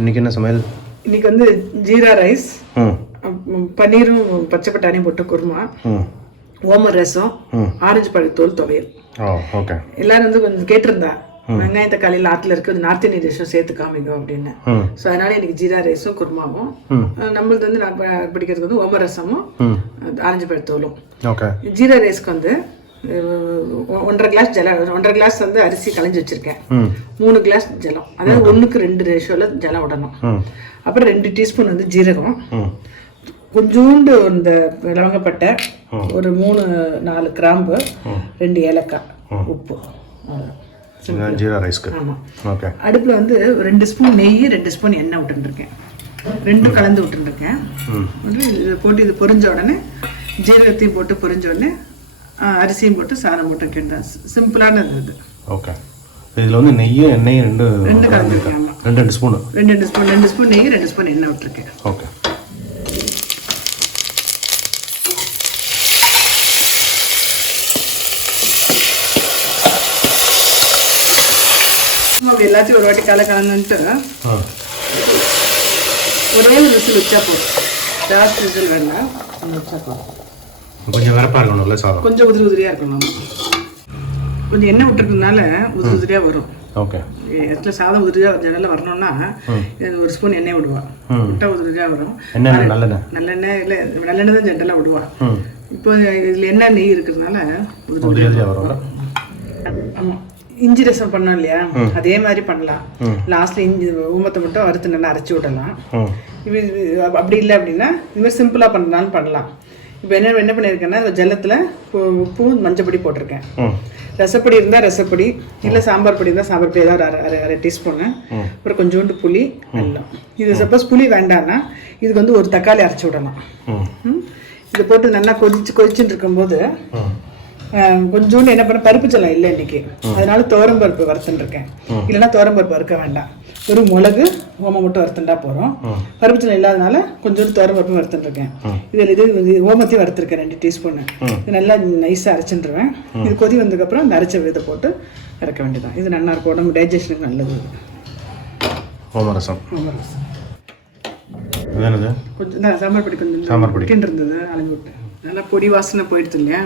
இன்னைக்கு என்ன சமையல்? இன்னைக்கு வந்து ஜீரா ரைஸ், பன்னீரும் பச்சை பட்டாணியும் போட்டு குருமா, ஓமம் ரசம், ஆரஞ்சு பழத்தோல் துவையல். ஓகே. எல்லாரும் வந்து கொஞ்சம் கேட்டிருந்தா வெங்காய தக்காளியில் ஆற்றுல இருக்கு நார்த் இந்தியன் டிஷ்ஷும் சேர்த்து காமிங்க அப்படின்னு. ஸோ அதனால எனக்கு ஜீரா ரைஸும் குருமாவும், நம்மளுக்கு வந்து நான் பிடிக்கிறது வந்து ஓம ரசமும் ஆரஞ்சு பழத்தோலும். ஜீரா ரைஸ்க்கு வந்து 1.5 கிளாஸ் ஜலம், 1.5 கிளாஸ் வந்து அரிசி களைஞ்சி வச்சிருக்கேன். 3 கிளாஸ் ஜலம், அதாவது 1:2 ரேஷியோல ஜலம் விடணும். அப்புறம் 2 டீஸ்பூன் வந்து ஜீரகம், கொஞ்சோண்டு இந்த லவங்கப்பட்டை, ஒரு 3-4 கிராம்பு, 2 ஏலக்காய், உப்பு. ஜீரா ரைஸ்க்கு. ஆமாம். ஓகே. அடுப்பில் வந்து 2 ஸ்பூன் நெய், 2 ஸ்பூன் எண்ணெய் விட்டுருக்கேன். 2 கலந்து விட்டுருக்கேன். இது போட்டு இது பொரிஞ்ச உடனே ஜீரகத்தையும் போட்டு பொரிஞ்ச உடனே அரிசியும் போட்டு சாதம் போட்டு வைக்கிறேன். சிம்பிளானது இது. ஓகே. இதில் வந்து நெய்யும் எண்ணெயும் ரெண்டு கலந்துருக்கேன். ஆமாம், 2 ஸ்பூன் 2 ஸ்பூன் நெய், 2 ஸ்பூன் எண்ணெய் விட்டுருக்கேன். ஓகே. எல்லாத்தையும் ஒரு வாட்டி கலந்துட்டு ஒரே ஒரு விசில் வச்சா போதும். ஜாஸ்தி விசில் வேண்டாம், வச்சா போதும். கொஞ்சம் வரப்பாக இருக்கணும்ல சாதம், கொஞ்சம் உதிரி உதிரியாக இருக்கணும். கொஞ்சம் எண்ணெய் விட்டுருக்கனால உதிரி உதிரியாக வரும். ஓகே. இடத்துல சாதம் உதிரியாக ஜன்னலில் வரணும்னா 1 ஸ்பூன் எண்ணெய் விடுவா, விட்டால் உதிரியாக வரும். நல்லெண்ணெய் இல்லை, நல்லெண்ணெய் தான் ஜென்ரலாக விடுவா. இப்போ இதில் எண்ணெய் நெய் இருக்கிறதுனால உதிரியாக வரும். ஆமாம். இஞ்சி ரசம் பண்ணோம் இல்லையா, அதே மாதிரி பண்ணலாம். லாஸ்ட்ல இஞ்சி ஊமத்தை மட்டும் வறுத்து நல்லா அரைச்சி விடலாம். இது அப்படி இல்லை அப்படின்னா இது மாதிரி சிம்பிளாக பண்ணலான்னு பண்ணலாம். இப்போ என்ன பண்ணியிருக்கேன்னா, ஜலத்தில் உப்பு மஞ்சப்பொடி போட்டிருக்கேன். ரசப்பொடி இருந்தால் ரசப்பொடி, இல்லை சாம்பார் பொடி இருந்தால் சாம்பார் பொடி, ஏதாவது அரை டீஸ்பூனு, அப்புறம் கொஞ்சோண்டு புளி, வெல்லம். இது சப்போஸ் புளி வேண்டாம்னா இதுக்கு வந்து ஒரு தக்காளி அரைச்சி விடலாம். இதை போட்டு நல்லா கொதிச்சுட்டு இருக்கும்போது கொஞ்சோண்டு என்ன பண்ண, பருப்பு ஜலம் இல்லை இன்னைக்கு, அதனால துவரம்பருப்பு வறுத்துருக்கேன். இல்லைன்னா துவரம்பருப்பு வறுக்க வேண்டாம், ஒரு மிளகு ஓமம் மட்டும் வறுத்துட்டா போகிறோம். பருப்பு ஜலம் இல்லாதனால கொஞ்சோண்டு துவரம்பருப்பு வறுத்துருக்கேன். இதில் இது ஓமத்தையும் வறுத்துருக்கேன் 2 டீஸ்பூனு. இது நல்லா நைஸாக அரைச்சிட்டுருவேன். இது கொதி வந்ததுக்கப்புறம் அந்த அரைச்ச விதை போட்டு இறக்க வேண்டியதான். இது நல்லா இருக்கும், உடம்பு டைஜஷனுக்கு நல்லது. ஓம ரசம். கொஞ்சம் சாம்பார் பொடி கொஞ்சம் பொடிக்கின்னு இருந்தது, அலைஞ்சு விட்டு நல்லா பொடி வாசனை போயிடுது இல்லையா.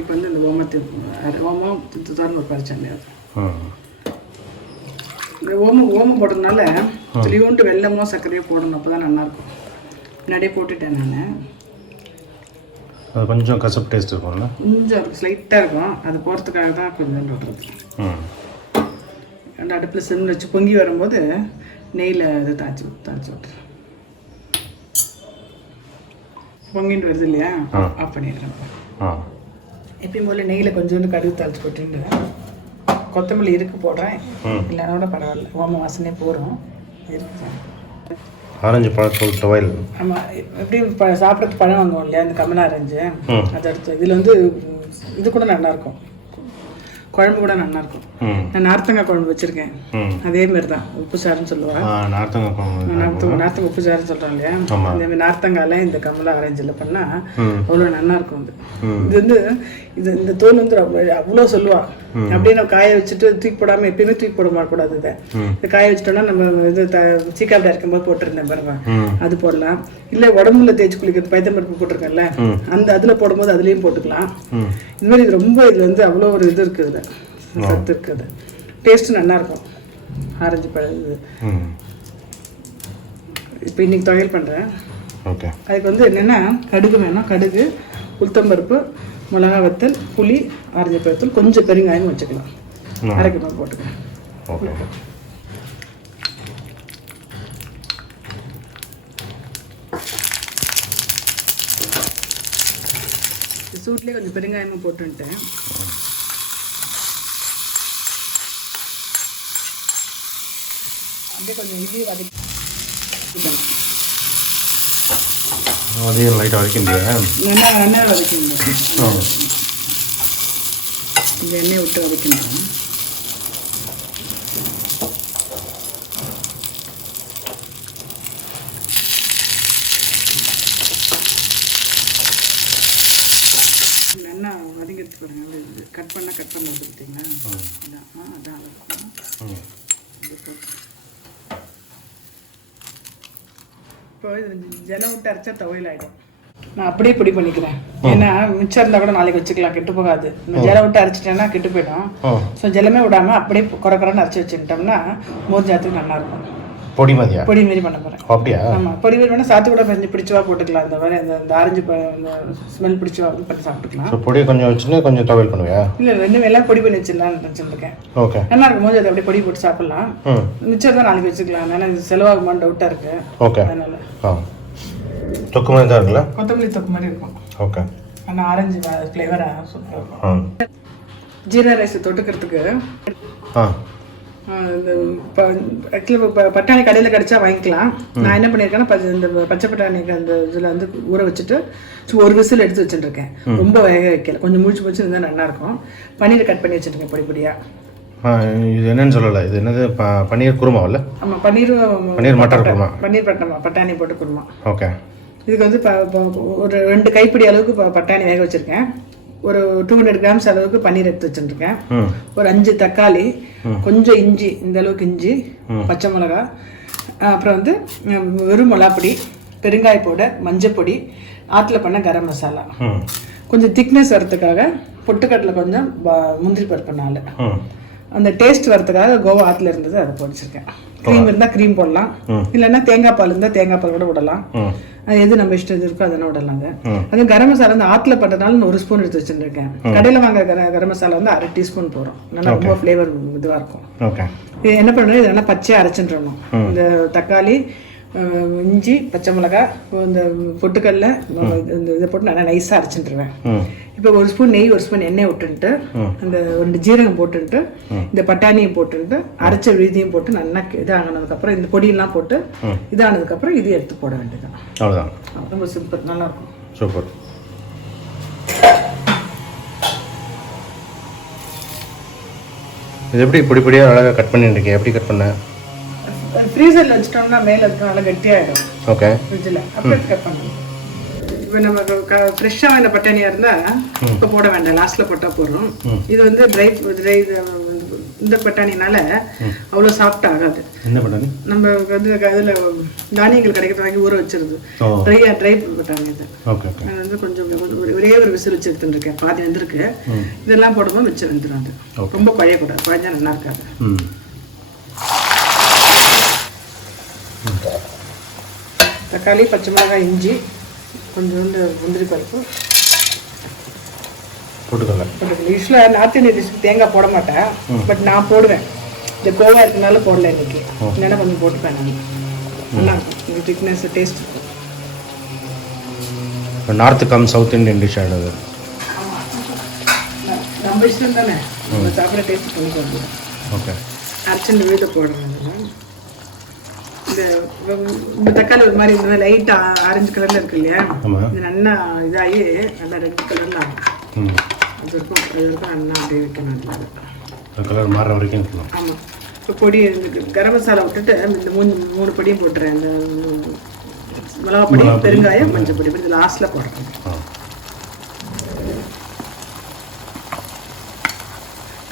இப்போ வந்து இந்த ஓமம் துவரம் பறிச்சேன். இந்த ஓமம் போடுறதுனால துளியூண்டு வெல்லமோ சர்க்கரையோ போடணும், அப்போ தான் நல்லாயிருக்கும். முன்னாடியே போட்டுட்டேன் நான். அது கொஞ்சம் கசப்பு டேஸ்ட் இருக்கும்ல, கொஞ்சம் ஸ்லைட்டாக இருக்கும். அது போகிறதுக்காக தான் கொஞ்சம் விடுறது. அந்த அடுப்பில் சிம்மில் வச்சு பொங்கி வரும்போது நெய்யில் அதை தாளிச்சு விட்டுறேன். பொங்கிட்டு வருது இல்லையா, ஆஃப் பண்ணிடுறேன். எப்பயும் போல நெய்யில் கொஞ்சோண்டு கடுகு தாளிச்சு போட்டுட்டு கொத்தமல்லி இருக்கு போடுறேன், இல்லைன்னா கூட பரவாயில்ல, ஓம வாசனையே போகிறோம். ஆரஞ்சு பழத்தோல் துவையல். ஆமாம், எப்படி சாப்பிட்றதுக்கு பழம் வாங்குவோம் இல்லையா, இந்த கமலா ஆரஞ்சு, அதை எடுத்து இதில் வந்து இது கூட நல்லாயிருக்கும், குழம்பு கூட நல்லாயிருக்கும். நான் நார்த்தங்காய் குழம்பு வச்சுருக்கேன், அதே மாதிரி தான் உப்பு சாருன்னு சொல்லுவேன். நார்த்தங்காய் உப்பு சாருன்னு சொல்கிறோம் இல்லையா, இந்த மாதிரி நார்த்தங்காயில் இந்த கமலா ஆரஞ்சில் பண்ணால் அவ்வளோ நல்லாயிருக்கும். இது வந்து இந்த தோல் வந்து அவ்வளோ சொல்லுவா. அப்படியே நம்ம காய வச்சுட்டு தூக்கி போடாமல், எப்பயுமே தூக்கி போட மாட்டக்கூடாது. இதை காய வச்சுட்டோம்னா நம்ம இது சீக்காப்பில் இருக்கும்போது போட்டிருந்தேன் பாருங்க, அது போடலாம். இல்லை உடம்புல தேய்ச்சி குளிக்கிறது பைத்தம்பருப்பு போட்டிருக்கேன்ல, அந்த அதில் போடும்போது அதுலேயும் போட்டுக்கலாம். இது மாதிரி இது ரொம்ப இது வந்து அவ்வளோ ஒரு இது இருக்குது, சத்து இருக்குது, டேஸ்ட்டு நல்லாயிருக்கும். ஆரஞ்சு பழம் இது இப்போ இன்றைக்கி துவையல் பண்ணுறேன். ஓகே. அதுக்கு வந்து என்னென்னா கடுகு வேணும், கடுகு, உளுத்தம்பருப்பு, மிளகா வத்தல், புளி, ஆரஞ்சு பழத்தூள், கொஞ்சம் பெருங்காயம் வச்சுக்கலாம், அரைக்கமாக போட்டுக்கலாம். ஓகே. சூட்லேயே கொஞ்சம் பெருங்காயமாக போட்டுன்ட்டேன். அப்படியே கொஞ்சம் இது வதக்கிட்டேன். அதையும் லைட்டாக வதக்கின்றேன், எண்ணெய் வதக்கின்றேன். இந்த எண்ணெயை விட்டு வதக்கின்றேன். நல்லா வதங்கிட்டு பாருங்க, கட் பண்ண பார்த்தீங்களா, அதான் அதான் இப்போ ஜலம் விட்டு அரைச்சா துவையல் ஆகிடும். நான் அப்படியே பொடி பண்ணிக்கிறேன். ஏன்னா மிச்சம் இருந்தால் கூட நாளைக்கு வச்சுக்கலாம், கெட்டு போகாது. இந்த ஜலம் விட்டு அரைச்சிட்டேன்னா கெட்டு போயிடும். ஸோ ஜலமே விடாமல் அப்படியே குறைக்குறன்னு அரைச்சி வச்சுக்கிட்டோம்னா மோர் ஜாத்துக்கு நல்லாயிருக்கும். பொடி மாதிரியா? பொடி மாரி பண்ண போகிறேன். அப்படியா? ஆமாம், பொடி மாரி பண்ணால் சாத்து கூட கொஞ்சம் பிடிச்சவா போட்டுக்கலாம். இந்த மாதிரி அந்த ஆரஞ்சு ஸ்மெல் பிடிச்சவா பண்ணி சாப்பிட்டுக்கலாம். பொடியை கொஞ்சம் வச்சுன்னு கொஞ்சம் துவையல் பண்ணுவியா? இல்லை, ரெண்டும் எல்லாம் பொடி பண்ணி வச்சிடலாம்னு நினச்சிருக்கேன். ஓகே, நல்லா இருக்கும். மோர் ஜாத்து அப்படியே பொடி போட்டு சாப்பிட்லாம். மிச்சம் தான் நாளைக்கு வச்சுக்கலாம். அதனால் இது செலவாகுமான்னு டவுட்டாக இருக்குது. ஓகே, அதனால் தொக்கு மாதிரி தான் இருக்குல்ல? கொத்தமல்லி தொக்கு மாதிரி இருக்கும். ஓகே, ஆனால் ஆரஞ்சு ஃப்ளேவராக சூப்பராக இருக்கும். ஜீரா ரைஸ் தொட்டுக்கிறதுக்கு இந்த ஆக்சுவலி பட்டாணி கடையில் கிடச்சா வாங்கிக்கலாம். நான் என்ன பண்ணியிருக்கேன்னா இந்த பச்சை பட்டாணிக்கு அந்த இதில் வந்து ஊற வச்சுட்டு ஒரு விசில் எடுத்து வச்சுட்டுருக்கேன். ரொம்ப வேக வைக்கல, கொஞ்சம் முடிச்சு இருந்தால் நல்லாயிருக்கும். பன்னீர் கட் பண்ணி வச்சுருக்கேன் பொடி பொடியாக. இது என்னன்னு சொல்லலை, இது என்னது பன்னீர் குருமா இல்லை? ஆமாம், பன்னீர் மட்டர் குருமா. பன்னீர் பட்டாணி போட்டு குருமா. ஓகே, இதுக்கு வந்து ஒரு 2 கைப்பிடி அளவுக்கு பட்டாணி வேக வச்சுருக்கேன். ஒரு 200 கிராம்ஸ் அளவுக்கு பன்னீர் எடுத்து வச்சுருக்கேன். ஒரு 5 தக்காளி, கொஞ்சம் இஞ்சி, இந்த அளவுக்கு இஞ்சி, பச்சை மிளகா, அப்புறம் வந்து வெறும் மிளகாப்பொடி, பெருங்காய பவுடர், மஞ்சள் பொடி, ஆற்றுல பண்ண கரம் மசாலா, கொஞ்சம் திக்னஸ் வரத்துக்காக பொட்டுக்கடலை, கொஞ்சம் முந்திரி பருப்பு 4, அந்த டேஸ்ட் வரதுக்காக கோவா ஆற்றுல இருந்தது அதை போடிச்சிருக்கேன். க்ரீம் இருந்தால் க்ரீம் போடலாம், இல்லைன்னா தேங்காய் பால் இருந்தால் தேங்காய் பால் கூட விடலாம். அது எது நம்ம இஷ்டம் இருக்கோ அதெல்லாம் விடலாங்க. அது கரம் மசாலா வந்து ஆற்றுல பட்டனால 1 ஸ்பூன் எடுத்து வச்சுருக்கேன். கடையில் வாங்க கரம் மசாலா வந்து 1/2 டீஸ்பூன் போகிறோம். நல்லா ரொம்ப ஃப்ளேவர் இதுவாக இருக்கும். இது என்ன பண்ணணும், இது நல்லா பச்சையாக அரைச்சிட்டுறணும். இந்த தக்காளி, இஞ்சி, பச்சை மிளகாய், இந்த பொட்டுக்கல்ல இந்த இதை போட்டு நல்லா நைஸாக அரைச்சிட்டுருவேன். இப்போ 1 ஸ்பூன் நெய், 1 ஸ்பூன் எண்ணெய் விட்டுன்ட்டு, அந்த 2 ஜீரகம் போட்டுன்ட்டு, இந்த பட்டாணியை போட்டுன்ட்டு, அரைச்ச விழுதியும் போட்டு நல்லா இதாகினதுக்கப்புறம் இந்த பொடியெல்லாம் போட்டு இதானதுக்கப்புறம் இது எடுத்து போட வேண்டியதான். அவ்வளோதான், ரொம்ப சிம்பிள், நல்லாயிருக்கும். சூப்பர். இது எப்படி பொடி பொடியாக அழகாக கட் பண்ணிட்டுருக்கேன்? எப்படி கட் பண்ண? ஃப்ரீசரில் வச்சுட்டோம்னா மேலே இருக்கும், நல்லா கட்டியாகிடும். ஓகே, ஃப்ரிட்ஜில் அப்படியே கட் பண்ணணும். இப்போ நமக்கு ஃப்ரெஷ்ஷாக வேண்ட பட்டாணியாக இருந்தால் இப்போ போட வேண்டாம், லாஸ்ட்டில் போட்டால் போடுறோம். இது வந்து ட்ரை இந்த பட்டாணினால அவ்வளோ சாஃப்ட் ஆகாது. என்ன பட்டாணி? நம்ம வந்து அதில் தானியங்கள் கிடைக்கிறது வாங்கி ஊற வச்சிருது, ட்ரை பட்டாணி. இது அது வந்து கொஞ்சம் ஒரே ஒரு விசில் வச்சு எடுத்துருக்கேன், பாதி வந்துருக்கு. இதெல்லாம் போடும்போது மிச்சம் வந்துடும். அது ரொம்ப குழையக்கூடாது, குழைஞ்சா நல்லா இருக்காது. தக்காளி, பச்சை மிளகாய், இஞ்சி, கொஞ்சோண்டு முந்திரி பருப்பு போட்டுக்கலாம். யூஸ்வலாக நார்த் இந்தியன் டிஷ்க்கு தேங்காய் போட மாட்டேன், பட் நான் போடுவேன். இந்த கோவா இருக்கனால போடல இன்னைக்கு, இல்லைன்னா கொஞ்சம் போட்டுப்பேன். நான் நல்லா இருக்கும், இந்த திக்னஸ் டேஸ்ட் இருக்கும். North come south Indian dish ஆனது நம்ம இஷ்டம் தானே, நம்ம சாப்பிட்ற டேஸ்ட் பண்ணி போடுவோம். ஓகே, அரைச்சண்டு வீட்டை போடுறேன். இந்த தக்காளி ஒரு மாதிரி இந்த லைட்டாக ஆரஞ்சு கலரில் இருக்கு இல்லையா, இது நல்லா இதாகி நல்லா ரெட் கலரில் ஆகும். அது இருக்கும் நல்லா அப்படியே வைக்கணும். கலர் மாறுற வரைக்கும். ஆமாம், இப்போ பொடி கரம் மசாலா விட்டுட்டு இந்த 3 பொடியும் போட்டுறேன். இந்த மிளகா பொடி, பெருங்காயம், மஞ்சள் பொடி, இது லாஸ்ட்டில் போடுறேன்.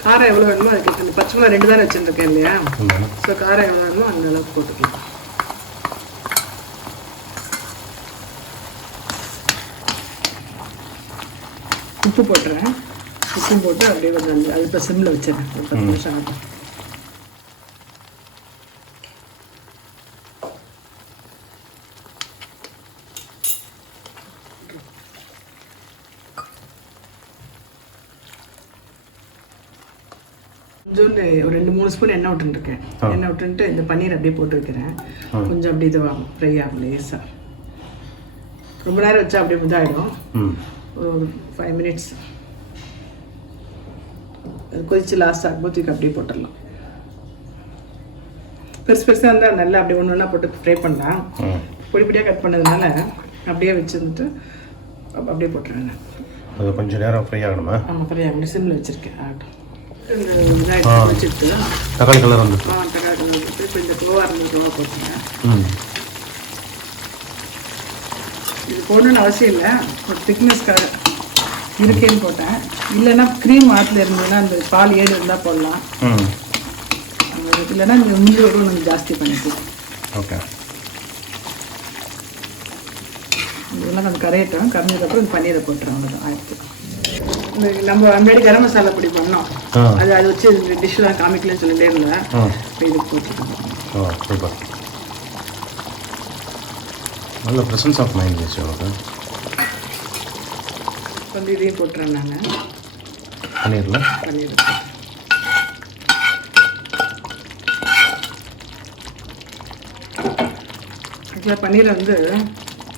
காரம் எவ்வளோ வேணுமோ அதுக்கு, இந்த பச்சை மிளகா 2 தான் வச்சுருக்கேன் இல்லையா, ஸோ காரம் எவ்வளோ வேணுமோ அந்த அளவுக்கு போட்டுக்கலாம். உப்பு போட்டுறேன். உப்பு போட்டு அப்படியே கொஞ்சம் அது இப்போ சிம்மில் வச்சிடறேன், ஒரு 10 நிமிஷம் ஆகும். கொஞ்சோண்டு ஒரு 2-3 ஸ்பூன் எண்ணெய் விட்டுருக்கேன். எண்ணெய் விட்டுன்ட்டு இந்த பன்னீர் அப்படியே போட்டு வைக்கிறேன். கொஞ்சம் அப்படியே இதுவாகும், ஃப்ரை ஆகும் லேசாக. ரொம்ப நேரம் வச்சா அப்படியே இதாகிடும். ஒரு 5 மினிட்ஸ் கொதிச்சு லாஸ்ட்டாக ஊற்றிக்கு அப்படியே போட்டுடலாம். பெருசாக இருந்தால் நல்லா அப்படியே ஒன்று ஒன்றா போட்டு ஃப்ரை பண்ணலாம். பொடி பொடியாக கட் பண்ணதுனால அப்படியே வச்சுருந்துட்டு அப்படியே போட்டுருங்க. அது கொஞ்சம் நேரம் ஃப்ரை ஆகணுமா? ஆமாம், ஃப்ரை ஆகணும். சிம்மில் வச்சுருக்கேன். ஆகட்டும். வச்சுட்டு தக்காளி கலர் வந்து தக்காளி கலர் வந்துட்டு இப்போ இந்த கோவா போட்டுருங்க. இது போடணுன்னு அவசியம் இல்லை, ஒரு திக்னஸ்க்காக இருக்கேன்னு போட்டேன். இல்லைன்னா க்ரீம் ஆற்றுல இருந்ததுன்னா அந்த பால் ஏடு இருந்தால் போடலாம். இல்லைன்னா இந்த முந்திரி கொஞ்சம் ஜாஸ்தி பண்ணிக்கலாம். ஓகே, இதெல்லாம் கொஞ்சம் கரையட்டும். கரைஞ்சதுக்கப்புறம் இந்த பன்னீரை போட்டுருவோம். அவ்வளோதான் ஆயிடுச்சு. இந்த நம்ம முன்னாடி கரம் மசாலா பொடி பண்ணோம். அது வச்சு டிஷ்ஷெலாம் காமிக்கலன்னு சொல்லிட்டே இருந்தேன். இப்போ இது போட்டுருக்கோம். சூப்பர். நல்ல ப்ரெசன்ஸ் ஆஃப் மைண்ட் வச்சு அவருக்கு. வந்து இதையும் போட்டுறேன் நான். பன்னீரில் ஆக்சுவலாக பன்னீரை வந்து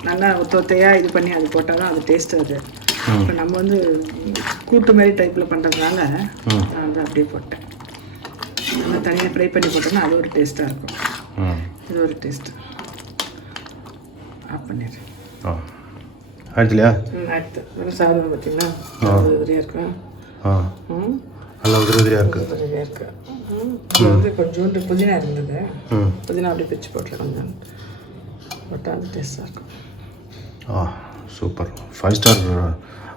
நல்லா ஒத்தையாக இது பண்ணி அது போட்டால் தான் அது டேஸ்ட்டு அது. இப்போ நம்ம வந்து கூட்டு மாதிரி டைப்பில் பண்ணுறதுனால நான் வந்து அப்படியே போட்டேன். நல்லா தனியாக ஃப்ரை பண்ணி போட்டோம்னா அது ஒரு டேஸ்ட்டாக இருக்கும். இது ஒரு டேஸ்ட்டு. ஆஃப் பண்ணிடுறேன். ஆயிடுச்சுலையா? அடுத்து நல்லா சாதம் பார்த்தீங்களா உதிரியாக இருக்கும். நல்லா உதிரியாக இருக்குது. உதிரியாக இருக்குது. இது வந்து கொஞ்சோண்டு புதினா இருந்தது. புதினா அப்படியே பிச்சு போட்டுருக்கேன் கொஞ்சம். போட்டால் அது டேஸ்ட்டாக இருக்கும். சூப்பர். 5 ஸ்டார்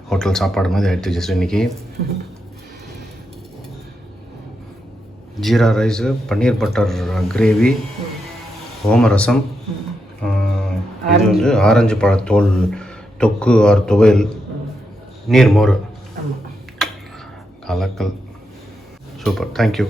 ஹோட்டல் சாப்பாடு மாதிரி ஆகிடுச்சு ஜஸ்ட் இன்னைக்கு. ஜீரா ரைஸு, பன்னீர் பட்டர் கிரேவி, ஓம ரசம், இது வந்து ஆரஞ்சு பழத்தோல் தொக்கு ஆர் துவையல், நீர் மோர். கலக்கல். சூப்பர். தேங்க்யூ.